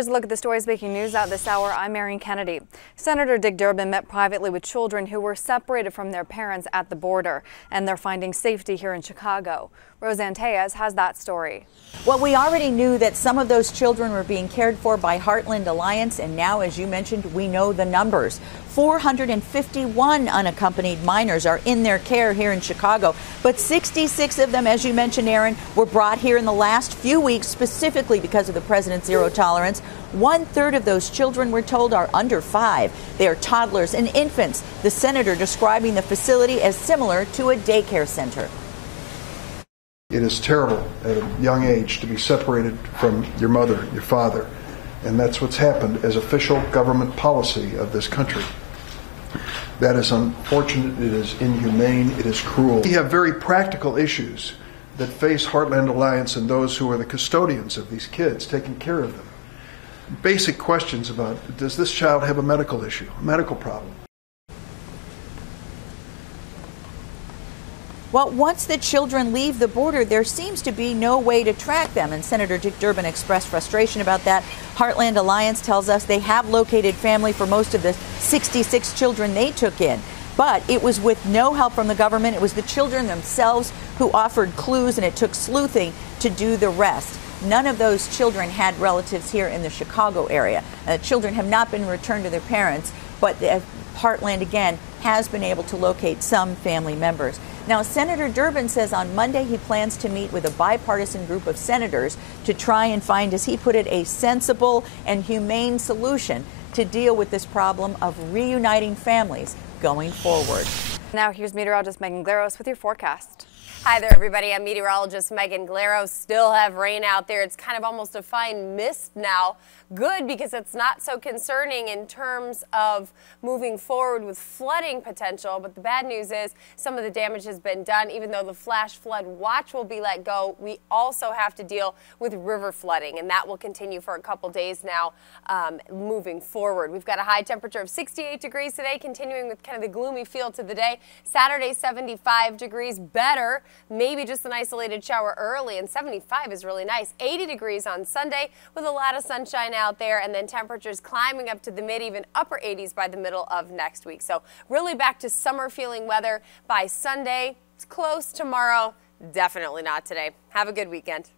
Here's a look at the stories making news out this hour. I'm Marion Kennedy. Senator Dick Durbin met privately with children who were separated from their parents at the border, and they're finding safety here in Chicago. Roseanne Tejas has that story. Well, we already knew that some of those children were being cared for by Heartland Alliance, and now, as you mentioned, we know the numbers. 451 unaccompanied minors are in their care here in Chicago, but 66 of them, as you mentioned, Aaron, were brought here in the last few weeks specifically because of the president's zero tolerance. 1/3 of those children, we're told, are under 5. They are toddlers and infants, the senator describing the facility as similar to a daycare center. It is terrible at a young age to be separated from your mother, your father, and that's what's happened as official government policy of this country. That is unfortunate, it is inhumane, it is cruel. We have very practical issues that face Heartland Alliance and those who are the custodians of these kids, taking care of them. Basic questions about, does this child have a medical issue, a medical problem? Well, once the children leave the border, there seems to be no way to track them, and Senator Dick Durbin expressed frustration about that. Heartland Alliance tells us they have located family for most of the 66 children they took in, but it was with no help from the government. It was the children themselves who offered clues, and it took sleuthing to do the rest. None of those children had relatives here in the Chicago area. Children have not been returned to their parents, but Heartland, again, has been able to locate some family members. Now, Senator Durbin says on Monday he plans to meet with a bipartisan group of senators to try and find, as he put it, a sensible and humane solution to deal with this problem of reuniting families going forward. Now here's meteorologist Megan Glaros with your forecast. Hi there, everybody. I'm meteorologist Megan Glaros. Still have rain out there. It's kind of almost a fine mist now. Good, because it's not so concerning in terms of moving forward with flooding potential. But the bad news is some of the damage has been done. Even though the flash flood watch will be let go, we also have to deal with river flooding, and that will continue for a couple days now moving forward. We've got a high temperature of 68 degrees today, continuing with kind of the gloomy feel to the day. Saturday, 75 degrees, better. Maybe just an isolated shower early, and 75 is really nice. 80 degrees on Sunday with a lot of sunshine out there, and then temperatures climbing up to the mid, even upper 80s by the middle of next week. So really back to summer feeling weather by Sunday. It's close tomorrow. Definitely not today. Have a good weekend.